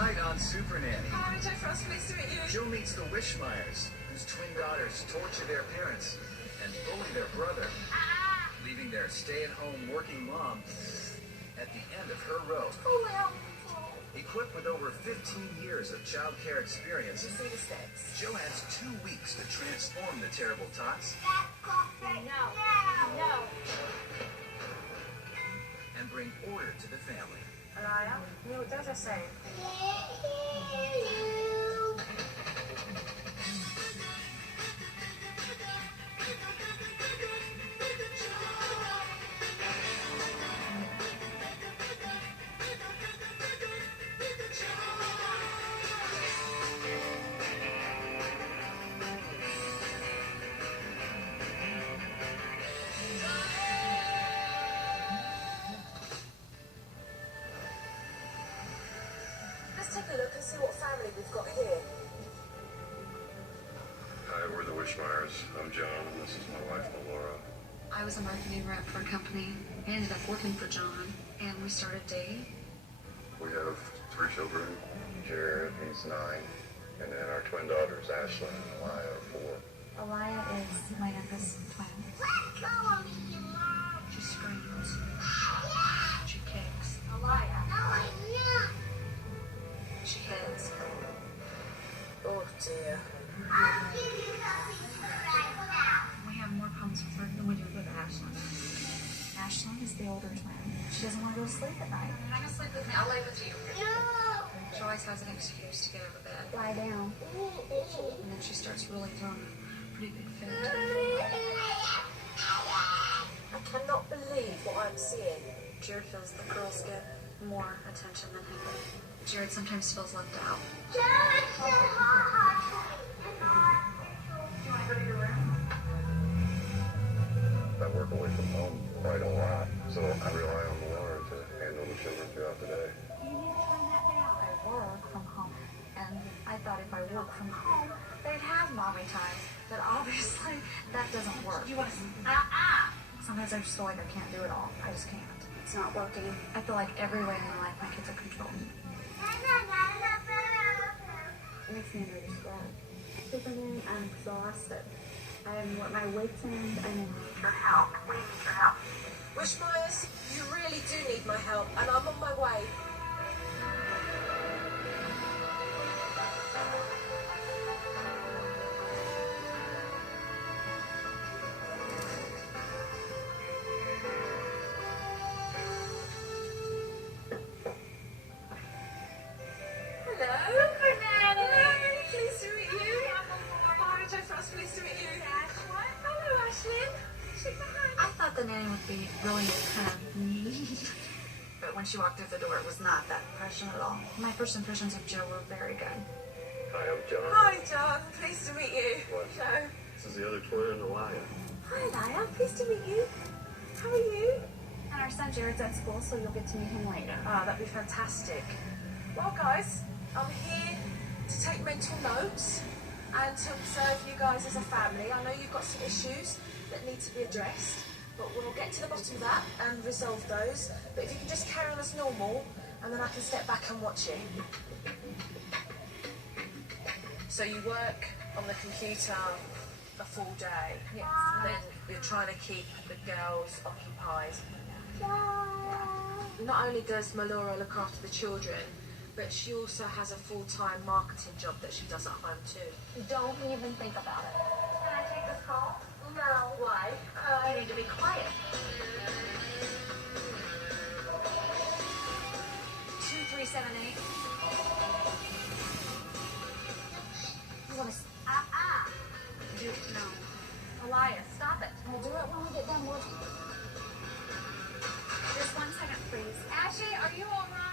Tonight on Supernanny, Hi, Jeff Ross, pleased to meet you. Jill meets the Wischmeyers, whose twin daughters torture their parents and bully their brother, leaving their stay-at-home working mom at the end of her rope. Equipped with over 15 years of child care experience, You see the steps? Jill has 2 weeks to transform the terrible tots No. and bring order to the family. Alaya, what does I say? Let's take a look and see what family we've got here. Hi, we're the Wischmeyers. I'm John, and this is my wife, Laura. I was a marketing rep for a company. I ended up working for John, and we started dating. We have 3 children. Jared, he's 9. And then our twin daughters, Ashlyn and Elia, are 4. Elia is my youngest twin. She screams. She kicks. She hits. Oh dear. We have more problems with her than we do with Ashlyn. Ashlyn is the older twin. She doesn't want to go to sleep at night. I'm gonna sleep with me. I'll lay with you. She always has an excuse to get out of bed. Lie down. And then she starts really throwing a pretty big fit. I cannot believe what I'm seeing. Jared feels the girls get more attention than he did. Jared sometimes feels left out. Do you want to go to your room? I work away from home quite a lot, so I rely on Laura to handle the children throughout the day. You need to turn that down. I work from home, and I thought if I work from home, they'd have mommy time. But obviously, that doesn't work. You want to... Sometimes I just feel like I can't do it all. I just can't. It's not working. I feel like every way in my life, my kids are controlled. It makes me really sad. Supernanny, I'm exhausted. I'm at my wit's end. I need your help. We need your help. Wischmeyers, you really do need my help, and I'm on my way. Hello. Supernanny. Pleased to meet you. Hi, Jeff Ross, pleased to meet you. Hello, Ashlyn. Shake my hand. I thought the nanny would be really kind of mean. But when she walked through the door, it was not that impression at all. My first impressions of Jill were very good. Hi, I'm John. Hi, John. Pleased to meet you. What? Hello. This is the other twin, Elia. Hi, Elia. Pleased to meet you. How are you? And our son Jared's at school, so you'll get to meet him later. Oh, that'd be fantastic. Well, guys, I'm here to take mental notes and to observe you guys as a family. I know you've got some issues that need to be addressed, but we'll get to the bottom of that and resolve those. But if you can just carry on as normal, and then I can step back and watch you. So you work on the computer a full day. Yes. Then you're trying to keep the girls occupied. Not only does Malora look after the children, but she also has a full-time marketing job that she does at home too. Don't even think about it. Can I take this call? No. Why? You need to be quiet. 2378. You want to... No. Elia, stop it. We'll do it when we get done working. Just 1 second, please. Ashley, are you all right?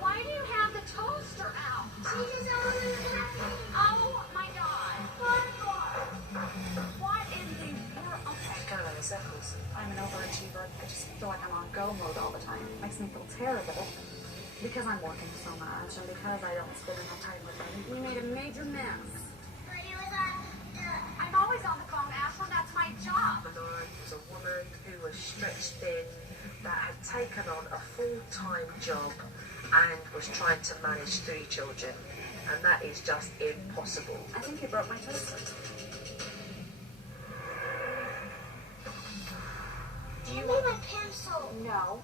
Why do you have the toaster out? Oh my God. What in the world? Okay. Go in circles. I'm an overachiever. I just feel like I'm on go mode all the time. It makes me feel terrible because I'm working so much and because I don't spend enough time with them. You made a major mess. I'm always on the phone, Ashley. That's my job. Malora was a woman who was stretched thin, that had taken on a full-time job and was trying to manage 3 children, and that is just impossible. I think you broke my toaster. Do you want my pencil? No.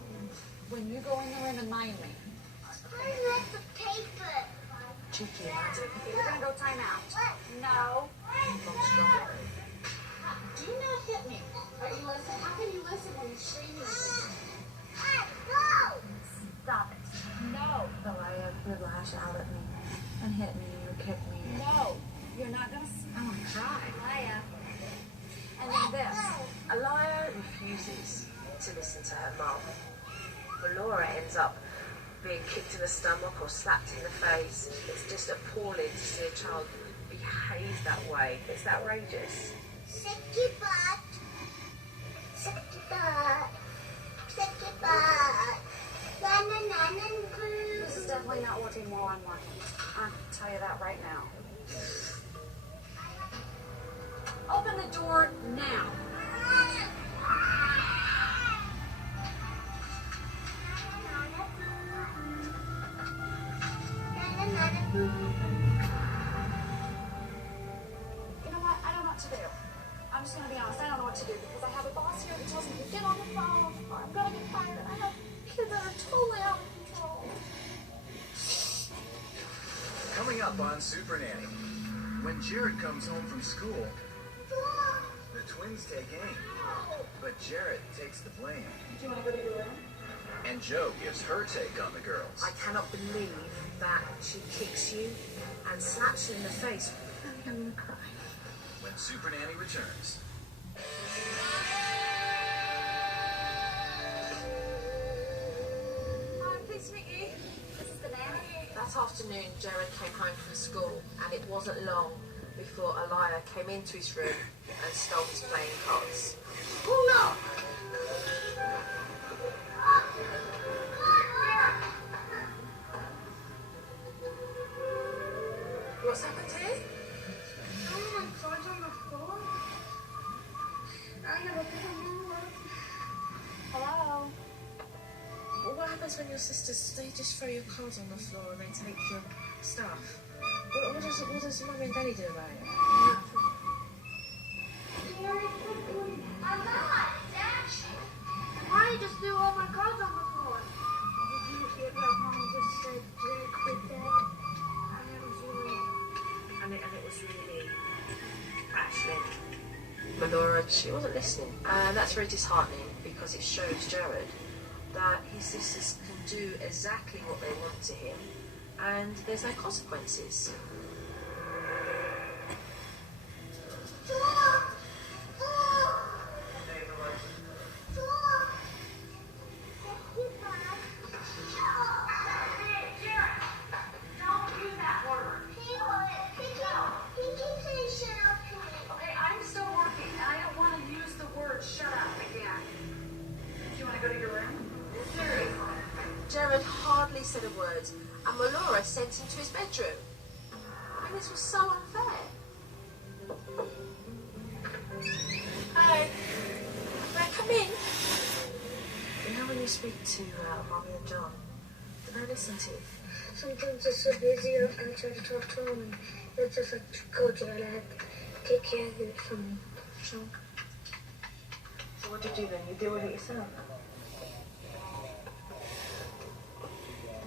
When you go in the room and mind me. I left the paper. Cheeky, madam. We're gonna go time out. What? No. Mom's struggling. Do not hit me. Are you listening? How can you listen when you're screaming? Stop it. No. Alaya would lash out at me and hit me or kick me. No. You're not gonna. I want to cry. Alaya. And then this. Alaya refuses to listen to her mum. But Laura ends up being kicked in the stomach or slapped in the face. It's just appalling to see a child behave that way. It's outrageous. Sicky butt. Sicky butt. Sicky butt. Na na na na. This is definitely not working while I'm working. I'll tell you that right now. Open the door now. You know what? I don't know what to do. I'm just gonna be honest. I don't know what to do because I have a boss here that tells me to get on the phone or I'm gonna get fired. I have kids that are totally out of control. Coming up on Supernanny, when Jared comes home from school, the twins take aim, but Jared takes the blame. Do you want to go to your room? And Joe gives her take on the girls. I cannot believe that she kicks you and slaps you in the face. I'm gonna cry. When Supernanny returns. Hi, please meet you. This is the nanny. That afternoon, Jared came home from school, and it wasn't long before Alaya came into his room and stole his playing cards. Oh no! What's happened here? Oh my cards on the floor. I have a camera. Hello. Well, what happens when your sisters, they just throw your cards on the floor and they take your stuff? What does Mummy and Daddy do about it? I'm not. Dad. Why did you just threw all my cards on the floor? Did you hear that Mom just said Jared quit dead? I have a feeling. And it was really Ashley. Melora, she wasn't listening. And that's very disheartening because it shows Jared that his sisters can do exactly what they want to him and there's no consequences. Jared hardly said a word, and Melora sent him to his bedroom. I mean, this was so unfair. Hi. May I come in? You know when you speak to Mommy and John, do they listen to you? Sometimes it's so busy, I try to talk to him, and it's just like, go, Jared, I have to take care of you or something. So what do you do then? You deal with it yourself?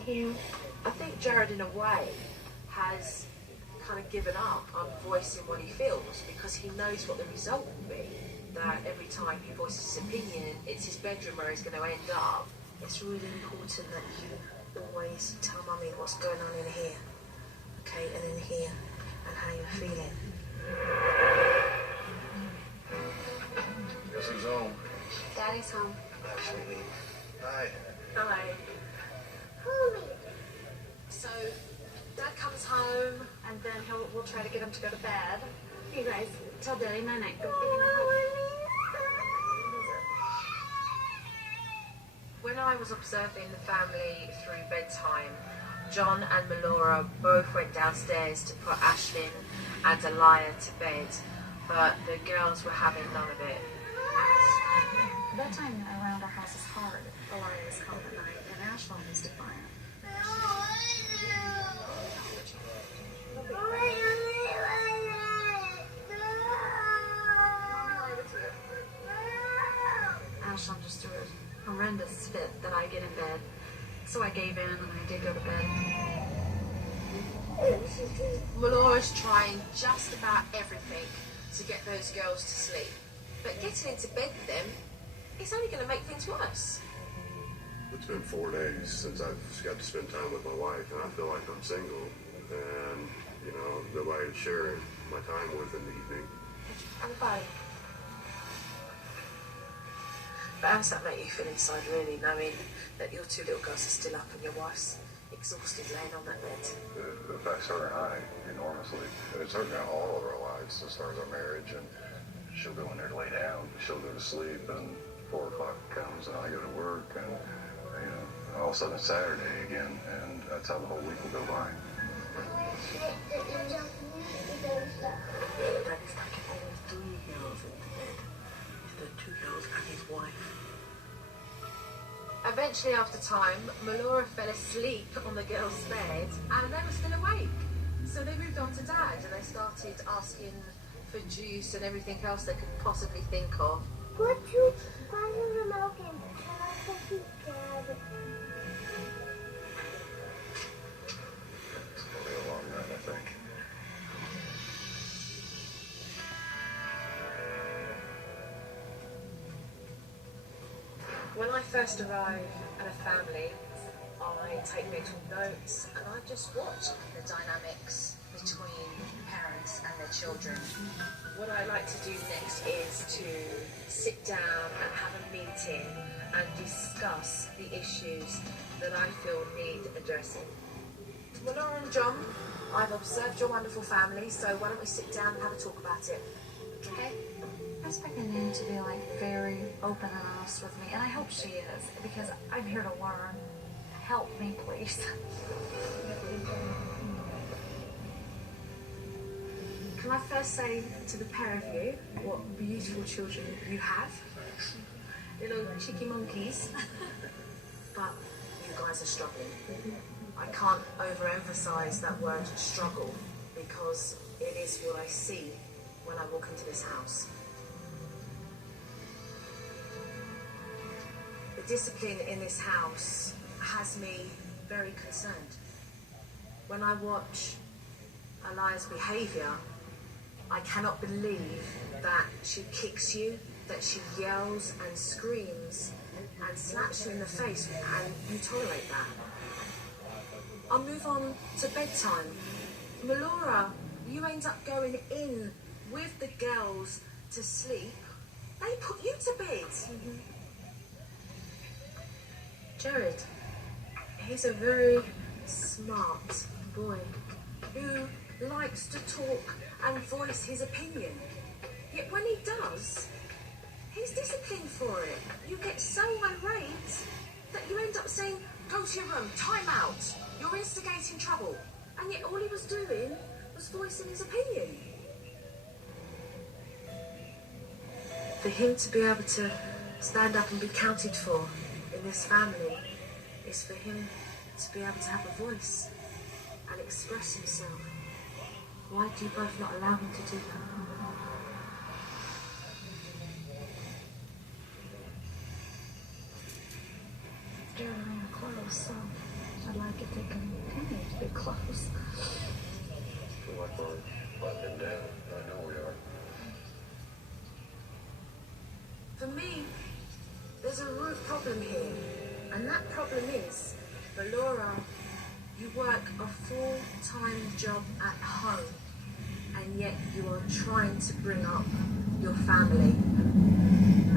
yeah. I think Jared, in a way, has kind of given up on voicing what he feels because he knows what the result will be. That every time he voices his opinion, it's his bedroom where he's going to end up. It's really important that you always tell Mummy what's going on in here, okay, and in here, and how you're feeling. Guess who's home? Daddy's home. Actually, hi. Hi. Mommy. So, Dad comes home. And then we'll try to get him to go to bed. You guys, tell Daddy night night. Go When I was observing the family through bedtime, John and Melora both went downstairs to put Ashlyn and Alaya to bed, but the girls were having none of it. Bedtime around our house is hard. Alaya is calm at night, and Ashlyn is defiant. So I gave in and I did go to bed. Melora's trying just about everything to get those girls to sleep. But getting into bed with them is only going to make things worse. It's been 4 days since I've got to spend time with my wife, and I feel like I'm single. And, you know, nobody to share my time with in the evening. But how does that make you feel inside, really, knowing that your two little girls are still up and your wife's exhausted laying on that bed? It affects her and I enormously. It's hurting all of our lives as far as our marriage. And she'll go in there to lay down, she'll go to sleep, and 4 o'clock comes and I go to work, and, you know, all of a sudden it's Saturday again, and that's how the whole week will go by. That is like all 3 girls in the bed. The 2 girls and his wife. Eventually, after time, Melora fell asleep on the girls' bed and they were still awake. So they moved on to Dad and they started asking for juice and everything else they could possibly think of. Why you smoking? It's going to be a long night, I think. When I first arrive at a family, I take mental notes and I just watch the dynamics between parents and their children. What I like to do next is to sit down and have a meeting and discuss the issues that I feel need addressing. Melora and John, I've observed your wonderful family, so why don't we sit down and have a talk about it? Okay? I expect Nan to be like very open and honest with me, and I hope she is, because I'm here to learn. Help me, please. Can I first say to the pair of you what beautiful children you have? Little cheeky monkeys. But you guys are struggling. I can't overemphasize that word struggle, because it is what I see when I walk into this house. The discipline in this house has me very concerned. When I watch Elia's behaviour, I cannot believe that she kicks you, that she yells and screams and slaps you in the face, and you tolerate that. I'll move on to bedtime. Melora, you end up going in with the girls to sleep. They put you to bed. Jared, he's a very smart boy who likes to talk and voice his opinion. Yet when he does, he's disciplined for it. You get so irate that you end up saying, go to your room, time out, you're instigating trouble. And yet all he was doing was voicing his opinion. For him to be able to stand up and be counted for in this family is for him to be able to have a voice and express himself. Why do you both not allow him to do that? Jared and I are close, so I'd like it to continue to be close. I feel like we're letting him down. I know we are. For me, there's a root problem here, and that problem is, Melora, you work a full-time job at home, and yet you are trying to bring up your family,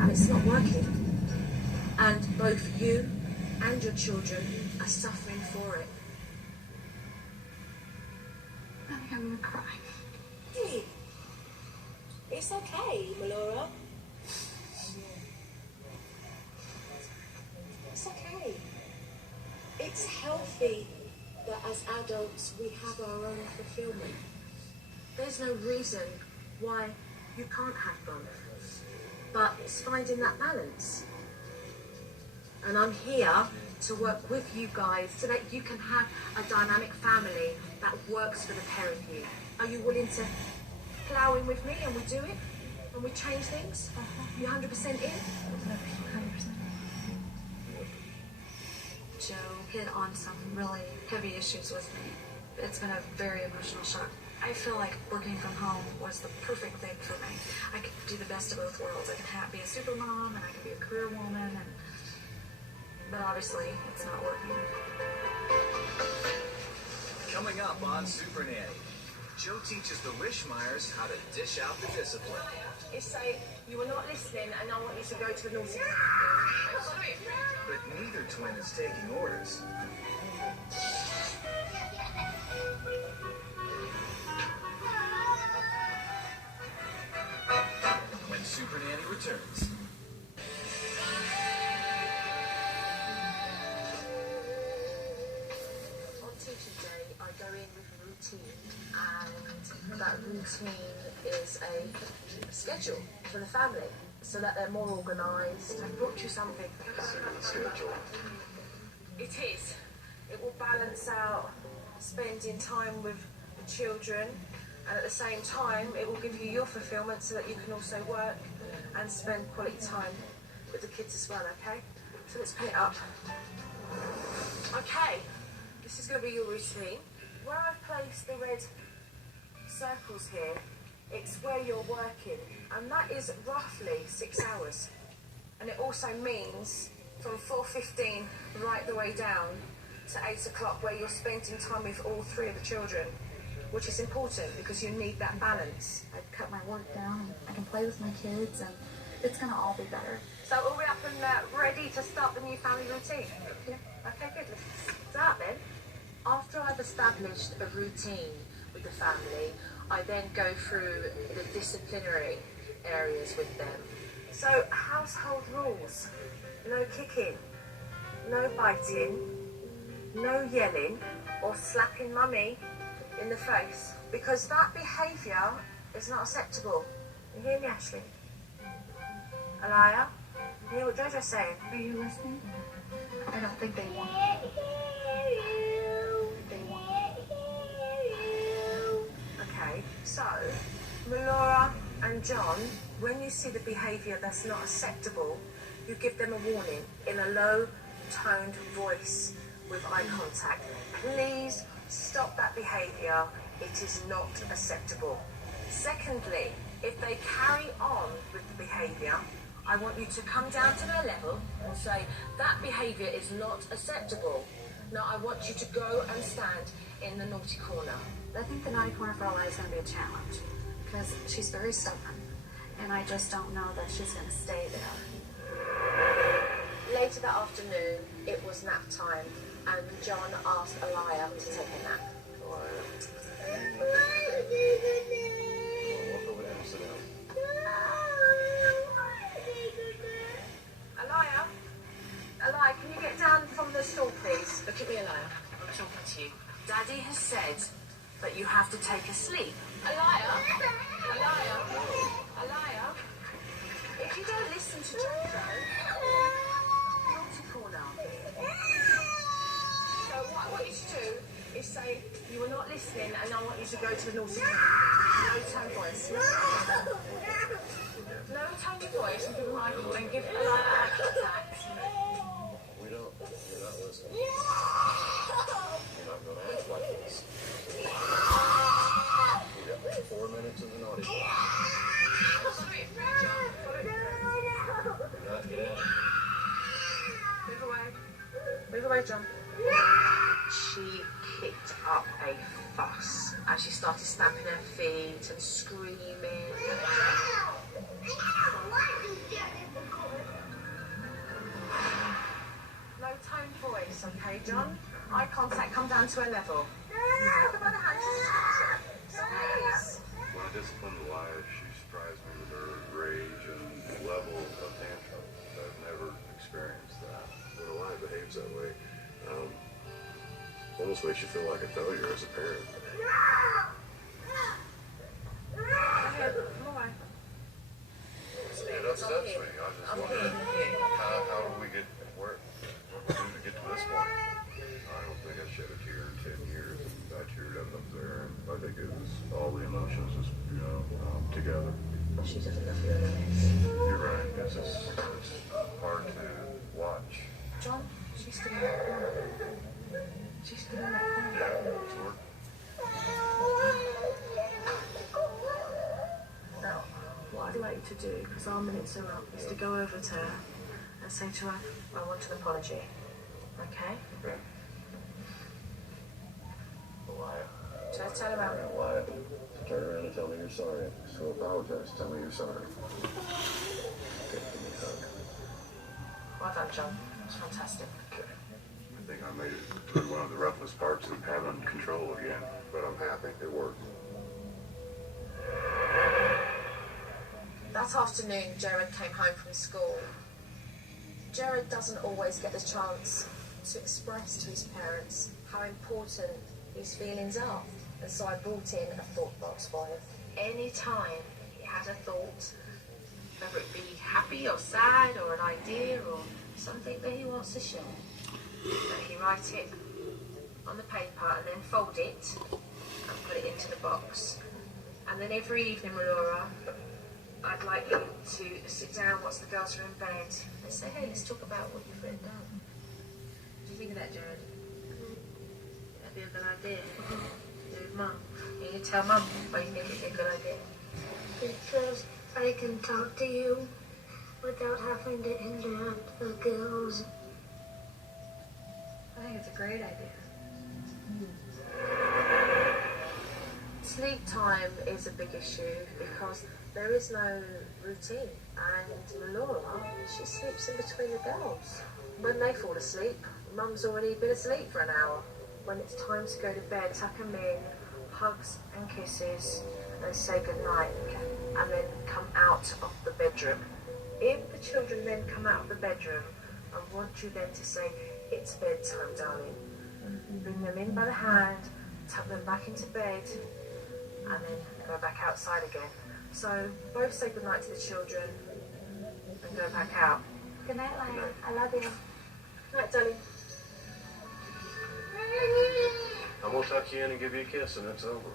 and it's not working. And both you and your children are suffering for it. I think I'm gonna cry. Hey, it's okay, Melora. It's okay. It's healthy that as adults we have our own fulfillment. There's no reason why you can't have both. But it's finding that balance. And I'm here to work with you guys so that you can have a dynamic family that works for the pair of you. Are you willing to plough in with me and we do it? And we change things? You 100% in? 100%. Joe, hit on some really heavy issues with me. It's been a very emotional shock. I feel like working from home was the perfect thing for me. I could do the best of both worlds. I can be a super mom and I can be a career woman, but obviously it's not working. Coming up on Supernanny, Joe teaches the Wischmeyers how to dish out the discipline. It's say, you were not listening and I want you to go to the naughty. But neither twin is taking orders. When Supernanny returns. On teaching day, I go in with a routine, and that routine is a schedule for the family, so that they're more organised. I brought you something. Schedule. It is. It will balance out spending time with the children, and at the same time, it will give you your fulfilment so that you can also work and spend quality time with the kids as well, okay? So let's put it up. Okay, this is going to be your routine. Where I've placed the red circles here, it's where you're working, and that is roughly 6 hours. And it also means from 4:15 right the way down to 8 o'clock, where you're spending time with all three of the children, which is important because you need that balance. I cut my work down, I can play with my kids, and it's gonna all be better. So are we up and ready to start the new family routine? Yeah. Okay, good. Let's start then. After I've established a routine with the family, I then go through the disciplinary areas with them. So, household rules. No kicking, no biting, no yelling or slapping mummy in the face, because that behaviour is not acceptable. You hear me, Ashley? Alaya? You hear what Jojo's saying? Are you listening? I don't think they want Okay, so Melora and John, when you see the behaviour that's not acceptable, you give them a warning in a low-toned voice with eye contact. Please stop that behaviour. It is not acceptable. Secondly, if they carry on with the behaviour, I want you to come down to their level and say, that behaviour is not acceptable. Now I want you to go and stand in the naughty corner. I think the naughty corner for Ella is going to be a challenge because she's very stubborn, and I just don't know that she's going to stay there. Later that afternoon, it was nap time, and John asked Alaya to take a nap. Alaya, can you get down from the stool, please? Look at me, Alaya. I'm talking to you. Daddy has said that you have to take a sleep. Alaya, if you don't listen to Jojo, naughty corner. So what I want you to do is say, you were not listening and I want you to go to the naughty corner. No tone voice. No tone your voice and give a Michael and give Alaya a contact. You're not listening. You're not going to act like this. You got 4 minutes in the naughty. You're not getting out. Move away, John. She kicked up a fuss and she started stamping her feet and screaming. No tone voice, okay, John? Eye contact, come down to her level. Hold by the hands. Please. When I discipline Alaya, she surprised me with her rage and level of tantrum. I've never experienced that. When Alaya behaves that way, almost makes you feel like a failure as a parent. Come away. It upsets me. I just wonder how do we get where we do to get to this point. I don't think I shed a tear in 10 years. I teared up there, and I think it was all the emotions just together. She doesn't love you anymore. You're right. It's hard to watch. John, she's still in that corner. She's doing that thing. Yeah, it's working. Now, what I'd like you to do, because our minutes are up, is to go over to her and say to her, I want an apology. Okay? Okay. Why? So turn around. Why? Turn around and tell me you're sorry. So apologize. Tell me you're sorry. Give me a hug. Well done, John. It's fantastic. Okay. I think I made it through one of the roughest parts of having control again, but I'm happy it worked. That afternoon, Jared came home from school. Jared doesn't always get the chance to express to his parents how important his feelings are. And so I brought in a thought box for him. Any time he has a thought, whether it be happy or sad or an idea or something that he wants to share, that he write it on the paper and then fold it and put it into the box. And then every evening, Laura, I'd like you to sit down once the girls are in bed and say, hey, let's talk about what you've written down. What do you think of that, Jared? That'd be a good idea. Do with Mum. You tell Mum why you think it'd be a good idea. Because I can talk to you without having to interrupt the girls. I think it's a great idea. Sleep time is a big issue because there is no routine, and Laura, she sleeps in between the girls. When they fall asleep, Mum's already been asleep for an hour. When it's time to go to bed, tuck them in, hugs and kisses, and say goodnight, and then come out of the bedroom. If the children then come out of the bedroom, I want you then to say, it's bedtime, darling. Bring them in by the hand, tuck them back into bed, and then go back outside again. So both say goodnight to the children and go back out. Good night, Lion. I love you. Good night, darling. I'm gonna tuck you in and give you a kiss, and it's over.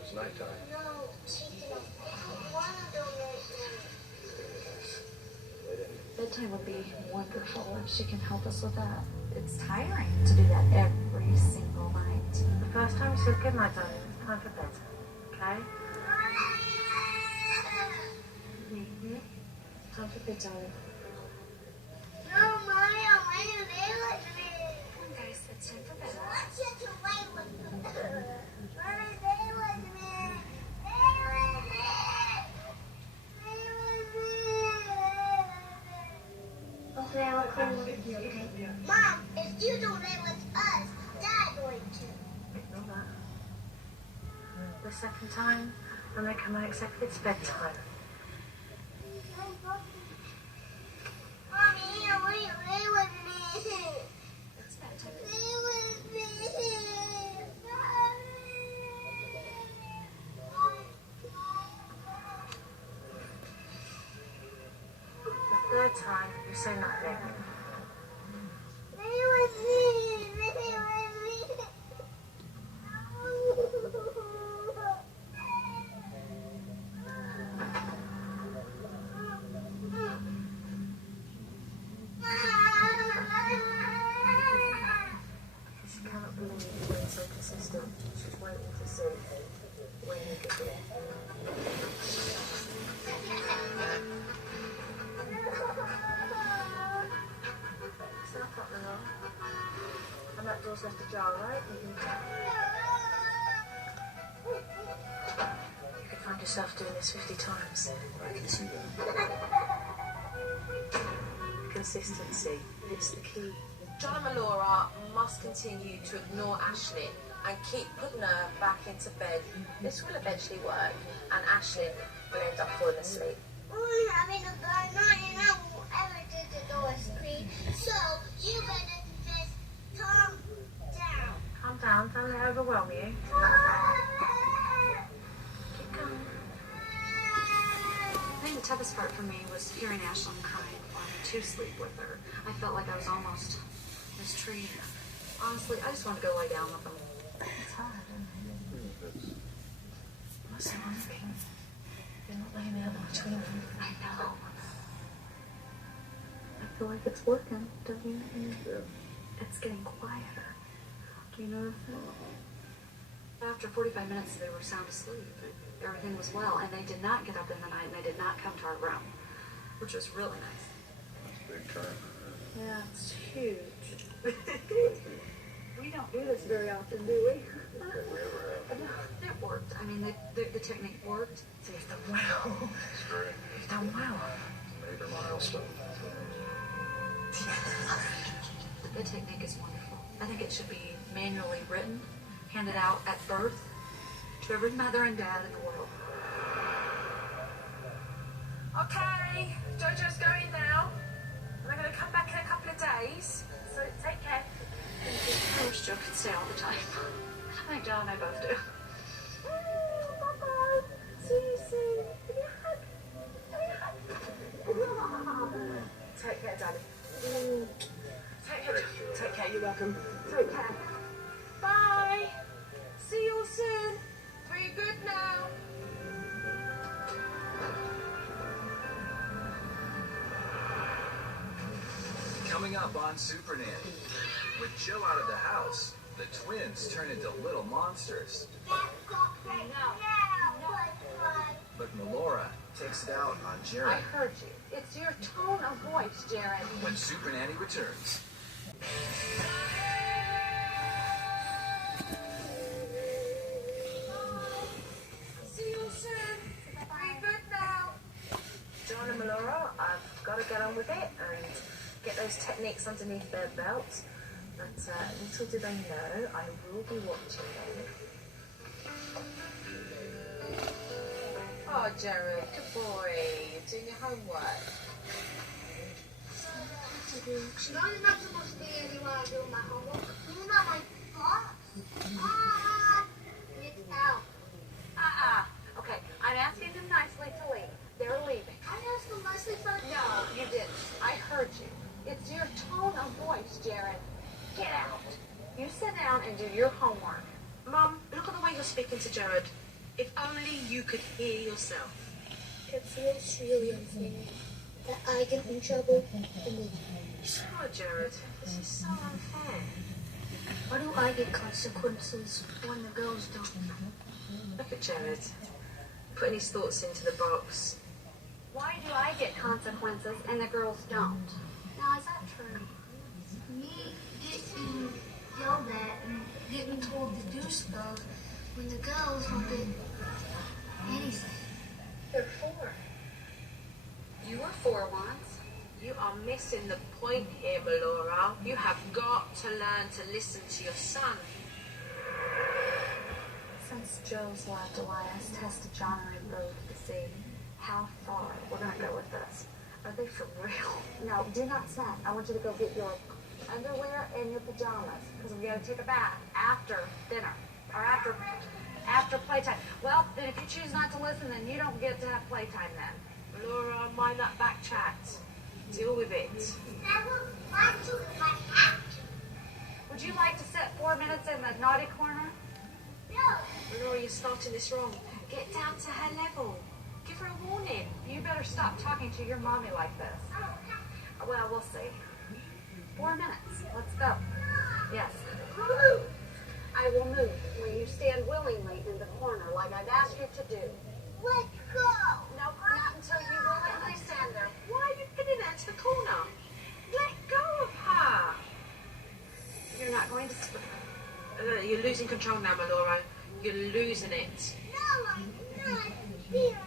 It's nighttime. No, chicken. I want to do it. Bedtime would be wonderful if she can help us with that. It's tiring to do that every single night. The first time you said goodnight, darling, it's time for bed. Okay? Time for bed, darling. No, Mommy, I want to lay with me. Come on, guys, it's time for bed. I want you to lay with me. Mommy, lay with me. Lay with me. Lay with me. Okay, I'll come with you, okay? Mom, if you don't lay with us, Dad's going to. Ignore that. The second time, and they come out except it's bedtime. Mommy, I want you to lay with me. It's bedtime. Lay with me. The third time, you say nothing. Lay with me. Lay with me. She cannot believe you've been so consistent. She's waiting to see when you get there. Snap up, Lenore. And that door's left ajar, right? You can find yourself doing this 50 times. I can see that. Consistency is the key. John and Laura must continue to ignore Ashley and keep putting her back into bed. This will eventually work, and Ashley will end up falling asleep. We're having a bad night and I won't ever do the door screen. So you better just calm down. Calm down, don't let it overwhelm you. Keep going. I think the toughest part for me was hearing Ashlyn crying while to sleep with her. I felt like I was almost mistreating her. Honestly, I just wanted to go lay down with them. It's hard. What's the one thing? You're not laying there between them. I know. I feel like it's working, don't you? Yeah. It's getting quieter. Do you notice that? After 45 minutes, they were sound asleep. Everything was well, and they did not get up in the night, and they did not come to our room, which was really nice. That's a big turn. Yeah, it's huge. We don't do this very often, do we? Okay, we ever have. It worked. I mean, the technique worked. They've done well. It's great. They've done well. Major milestone. The technique is wonderful. I think it should be manually written, handed out at birth to every mother and dad in the world. Okay, Jojo's going now. And I'm going to come back in a couple of days. So take care. I wish Joe could stay all the time. I think Joe and I both do. Bye-bye. See you soon. Give me a hug. Take care, darling. Take care, you're welcome. Take care. Bye. See you all soon. Are you good now? Coming up on Supernanny. With Joe out of the house, the twins turn into little monsters. But Melora takes it out on Jared I heard you. It's your tone of voice, Jared. when Supernanny returns. See you soon. Are you good now? John and Melora, I've got to get on with it and get those techniques underneath their belts. But little do they know, I will be watching them. Oh, Jared, good boy. You're doing your homework. I'm not supposed to be anywhere doing my homework. You're not my boss. Get out. Okay, I'm asking them nicely to leave. They're leaving. I asked them nicely first. No, you didn't. I heard you. It's your tone of voice, Jared. Get out. You sit down and do your homework. Mum, look at the way you're speaking to Jared. If only you could hear yourself. It feels really unfair that I get in trouble and they Oh, Jared, this is so unfair. Why do I get consequences when the girls don't? Look at Jared, putting his thoughts into the box. Why do I get consequences and the girls don't? Now, is that true? Me getting yelled at and getting told to do stuff when the girls don't get anything. They're 4. You were 4 once. You are missing the point here, Melora. You have got to learn to listen to your son. Since Joe's left, Elias tested John and I both to see how far we're going to go with this. Are they for real? No, do not snack. I want you to go get your underwear and your pajamas because we got to take a bath after dinner or after playtime. Well, then if you choose not to listen, then you don't get to have playtime then. Melora, mind that back chat. Deal with it. I would like to if I have to. Would you like to sit 4 minutes in the naughty corner? No. Melora, you're starting this wrong. Get down to her level. Give her a warning. You better stop talking to your mommy like this. Well, we'll see. 4 minutes. Let's go. Yes. I will move when you stand willingly in the corner like I've asked you to do. Let's go. No, not until you willingly stand there. Why are you pinning her to the corner? Let go of her. You're not going to... You're losing control now, Melora. You're losing it. No, I'm not here.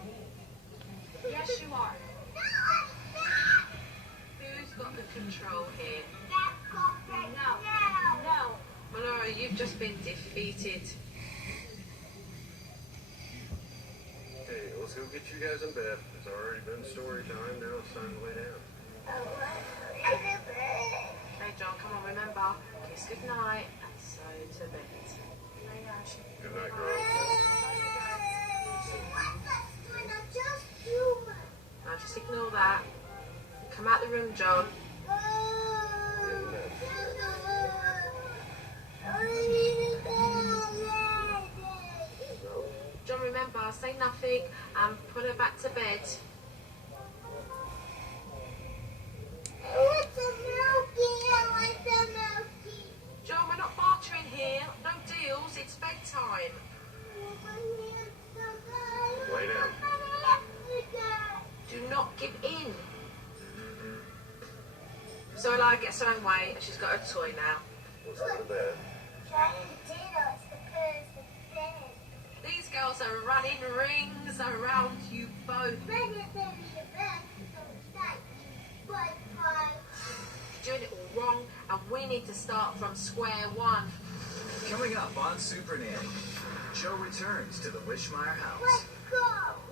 Yes, you are. No, I'm not. Who's got the control here? Let's go right No. now. No. Melora, you've just been defeated. Hey, let's go get you guys in bed. It's already been story time. Now it's time to lay down. Hey, John, come on, remember. Kiss goodnight and so to bed. Good night, girls. Now just ignore that. Come out the room, John. John, remember, say nothing and put her back to bed. John, we're not bartering here. bedtime. Lay down. Do not give in. So Eli gets her own way and she's got her toy now. What's under bed? These girls are running rings around you both. You're doing it all wrong and we need to start from square one. Coming up on Supernanny, Joe returns to the Wischmeyer house. Let's go.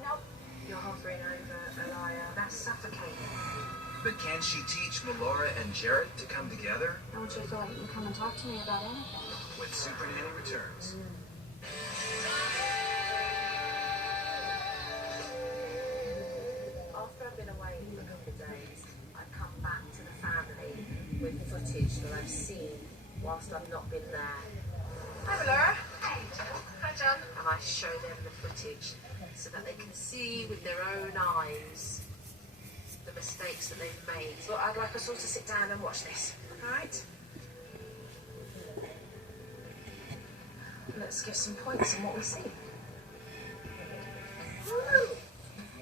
Nope. You're hovering over Elia. That's suffocating. But can she teach Melora and Jared to come together? I want you to feel like you can come and talk to me about anything. When Supernanny returns. After I've been away for a couple of days, I come back to the family with footage that I've seen whilst I've not been there. Hi, Melora. Hey, Joe. Hi, John. And I show them the footage so that they can see with their own eyes the mistakes that they've made. So I'd like us all to sit down and watch this. All right? Let's give some points on what we see. Move.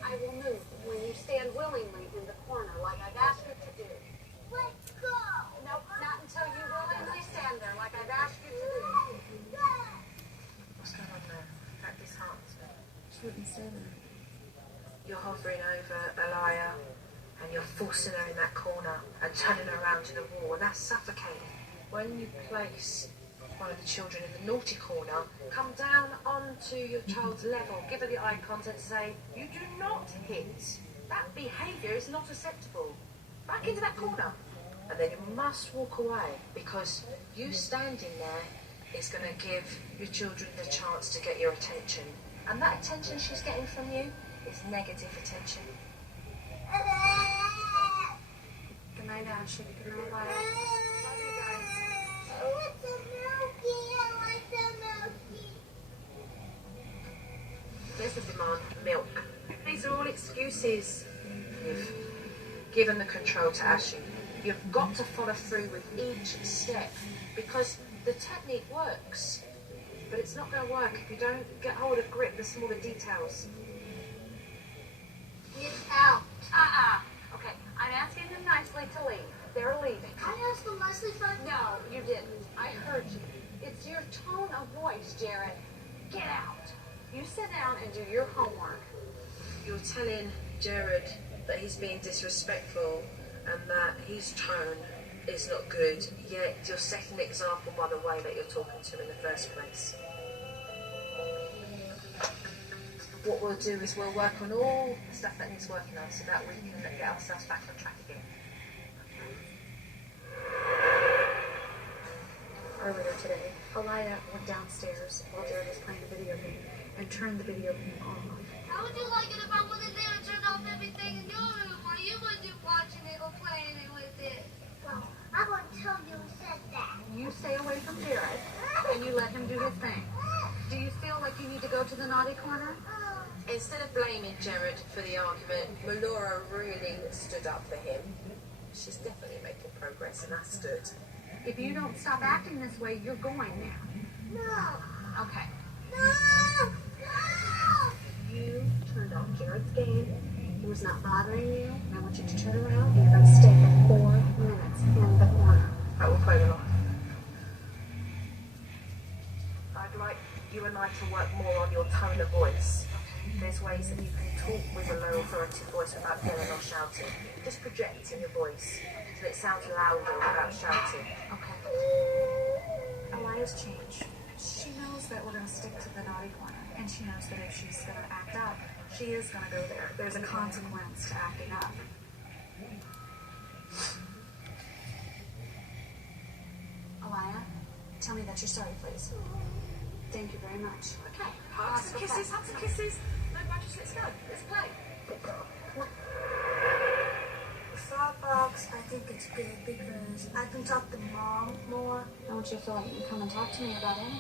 I will move when you stand willingly in the corner like I've asked you to do. Let's go. Nope, not until you willingly stand there like I've asked you to do. What's going on there? That disheartens me. She wouldn't stay there. You're hovering over Elia and you're forcing her in that corner and turning her around to the wall, and that's suffocating. When you place one of the children in the naughty corner, come down onto your child's level, give her the eye contact, say, you do not hit. That behaviour is not acceptable. Back into that corner. And then you must walk away, because you standing there is going to give your children the chance to get your attention. And that attention she's getting from you is negative attention. Good night, Ashley. Good night, Elia. Love you guys. I want some milky. I want some milky. There's the demand for milk. These are all excuses. You've given the control to Ashley. You've got to follow through with each step, because the technique works. But it's not going to work if you don't get hold of grip the smaller details. Get out. Okay, I'm asking them nicely to leave. They're leaving. I asked them nicely for No, you didn't. I heard you. It's your tone of voice, Jared. Get out. You sit down and do your homework. You're telling Jared that he's being disrespectful and that his tone is not good, yet you're setting an example by the way that you're talking to him in the first place. What we'll do is we'll work on all the stuff that needs working on so that we can get ourselves back on track again. Earlier today, Elia went downstairs while Jared was playing a video game and turned the video game on. How would you like it if I wasn't there and turned off everything in your room while you would be watching it or playing it with it? Well, I won't tell you who said that. You stay away from Jared and you let him do his thing. Do you feel like you need to go to the naughty corner? Instead of blaming Jared for the argument, Melora really stood up for him. She's definitely making progress, and that's good. If you don't stop acting this way, you're going now. No. Okay. No. No. You turned off Jared's game. He was not bothering you. And I want you to turn around and you're going to stay for 4 minutes in the corner. I will play it off. I'd like you and I to work more on your tone of voice. There's ways that you can talk with a low authoritative voice without yelling or shouting. Just projecting your voice so that it sounds louder without shouting. Okay. Elia's changed. She knows that we're going to stick to the naughty corner. And she knows that if she's going to act up, she is going to go there. There's a consequence to acting up. Elia, tell me that you're sorry, please. Thank you very much. Okay, hugs and kisses, hugs and kisses. No grudges, let's go. Let's play. Starbucks, I think it's good because I can talk to Mom more. I want you to feel like you can come and talk to me about anything.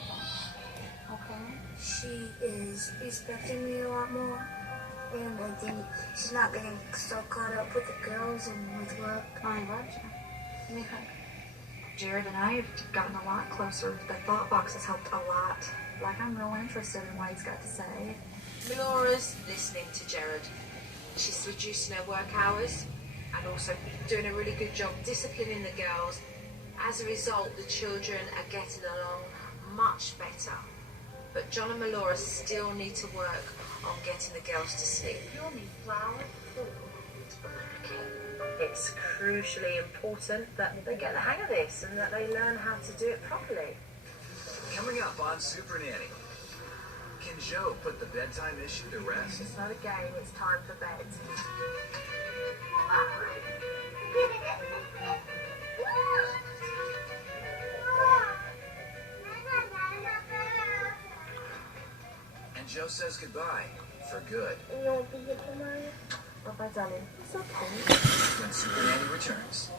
Okay? She is respecting me a lot more. And I think she's not getting so caught up with the girls and with work. I'm glad you. Give me a hug. Jared and I have gotten a lot closer. The thought box has helped a lot. Like, I'm real interested in what he's got to say. Melora's listening to Jared. She's reducing her work hours and also doing a really good job disciplining the girls. As a result, the children are getting along much better. But John and Melora still need to work on getting the girls to sleep. You'll need flour. It's crucially important that they get the hang of this and that they learn how to do it properly. Coming up on Supernanny, can Joe put the bedtime issue to rest? It's not a game, it's time for bed. And Joe says goodbye for good You won't be here tomorrow. Bye-bye, darling. It's okay. when Supernanny returns.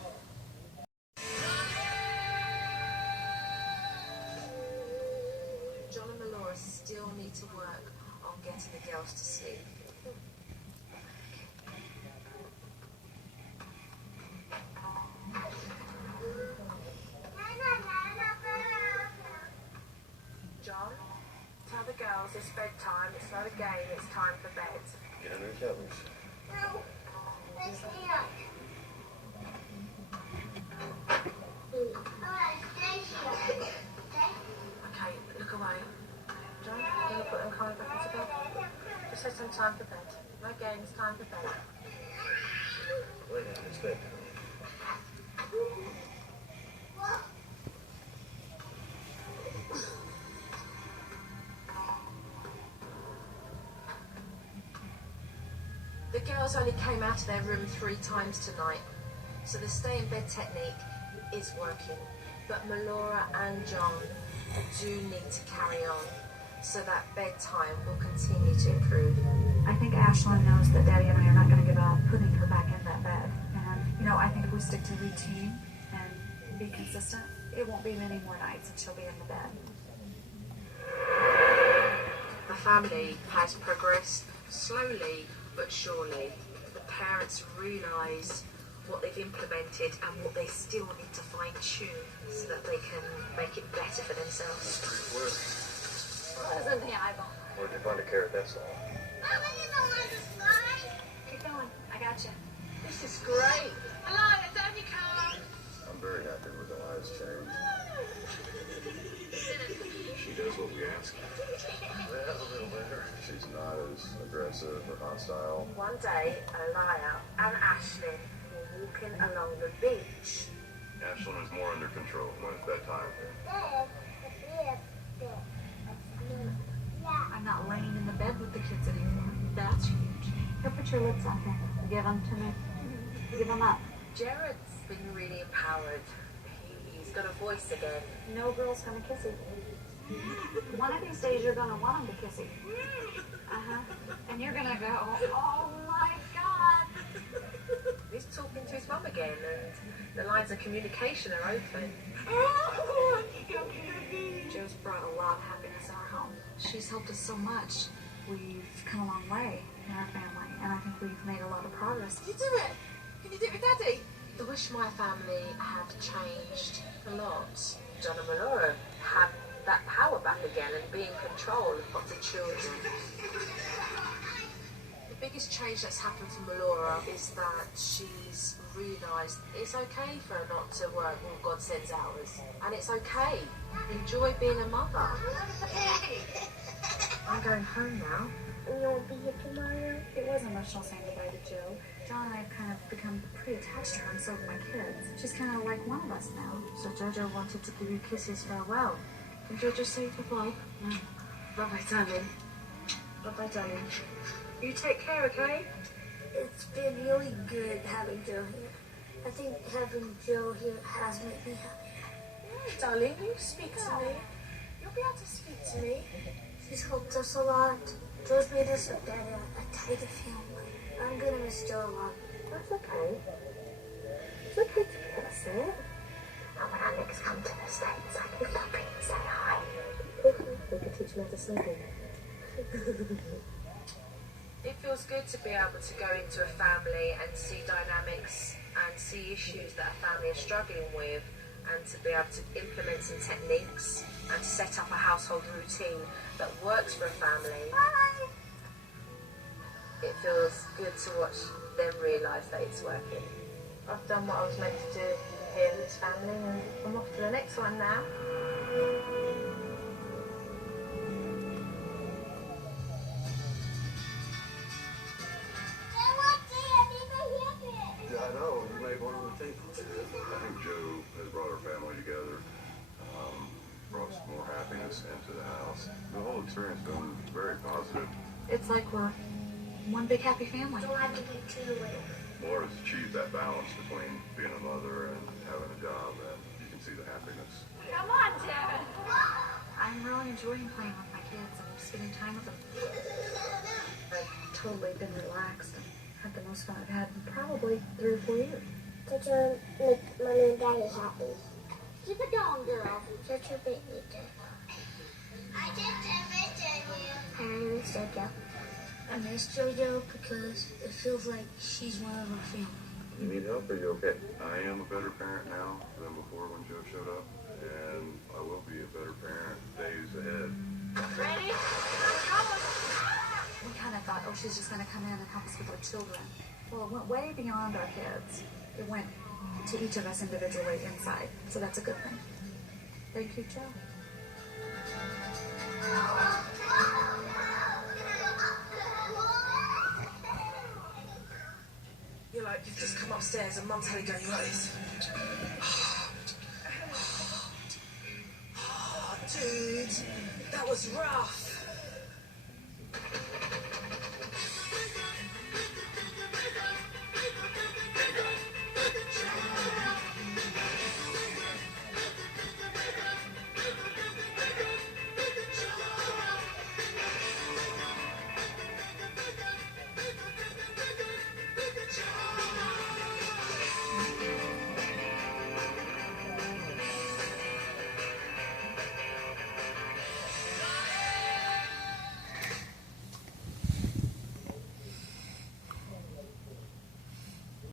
John and Melora still need to work on getting the girls to sleep. John, tell the girls it's bedtime. It's not a game. It's time for bed. Get under the covers. No, let's stay up. Stay here. Okay? Okay, look away. John, can you put them coming back into bed? Just say some time for bed. No games, time for bed. Lay down, it's bedtime. The girls only came out of their room 3 times tonight, so the stay in bed technique is working. But Melora and John do need to carry on so that bedtime will continue to improve. I think Ashlyn knows that Daddy and I are not going to give up putting her back in that bed. And, I think if we stick to routine and be consistent, it won't be many more nights and she'll be in the bed. The family has progressed slowly but surely. The parents realise what they've implemented and what they still need to fine-tune so that they can make it better for themselves. What's in the eyeball? Where'd you find a carrot, that's all? Mama, you don't want to slide? Keep going. I got you. This is great. Hello, it's Amy Carr. I'm very happy with her eyes change. She does what we ask. Well, a little better. She's not as aggressive or hostile. One day, Elia and Ashlyn were walking along the beach. Ashlyn is more under control when it's bedtime. I'm not laying in the bed with the kids anymore. That's huge. Here, put your lips on here. Give them to me. Give them up. Jared's been really empowered. He's got a voice again. No girl's gonna kiss him. One of these days you're gonna want him to kiss you. And you're gonna go, oh my God. He's talking to his mum again, and the lines of communication are open. Joe's brought a lot of happiness in our home. She's helped us so much. We've come a long way in our family, and I think we've made a lot of progress. Can you do it? Can you do it with Daddy? The Wischmeyer family have changed a lot. John and Melora have that power back again and be in control of the children. The biggest change that's happened for Melora is that she's realised it's okay for her not to work when God sends hours. And it's okay. Enjoy being a mother. I'm going home now. You won't be here tomorrow. It was emotional saying goodbye to Joe. John and I have kind of become pretty attached to her, and so have my kids. She's kind of like one of us now. So Jojo wanted to give you kisses farewell. Can Jojo say bye-bye? Bye-bye, darling. Bye-bye, darling. You take care, okay? It's been really good having Joe here. I think having Joe here has made me happy. Darling, you speak to me. You'll be able to speak to me. She's helped us a lot. Joe's made us a tighter family. I'm gonna miss Joe a lot. That's okay. It's okay to kiss it. And when Alex comes to the States, I can pop in and say hi. We can teach him how to sleep in. It feels good to be able to go into a family and see dynamics and see issues that a family is struggling with and to be able to implement some techniques and to set up a household routine that works for a family. It feels good to watch them realise that it's working. I've done what I was meant to do here with this family, and I'm off to the next one now. Yeah, I know. You made one of the things. I think Joe has brought our family together, brought some more happiness into the house. The whole experience has been very positive. It's like we're one big happy family. Laura's achieved that balance between being a mother and having a job, and you can see the happiness. Come on, Darren. I'm really enjoying playing with my kids and spending time with them. I've totally been relaxed and had the most fun I've had in probably 3 or 4 years. Did you make mommy and daddy happy? Keep it going, girl. Did you make me too? I just miss you. I miss Jojo. I miss Jojo because it feels like she's one of our family. You need help, or are you okay? I am a better parent now than before when Joe showed up, and I will be a better parent days ahead. Ready? We kind of thought, oh, she's just going to come in and help us with our children. Well, it went way beyond our kids. It went to each of us individually inside. So that's a good thing. Thank you, Joe. You're like, you've just come upstairs and Mum's had a go. You're like this. Oh, dude, that was rough.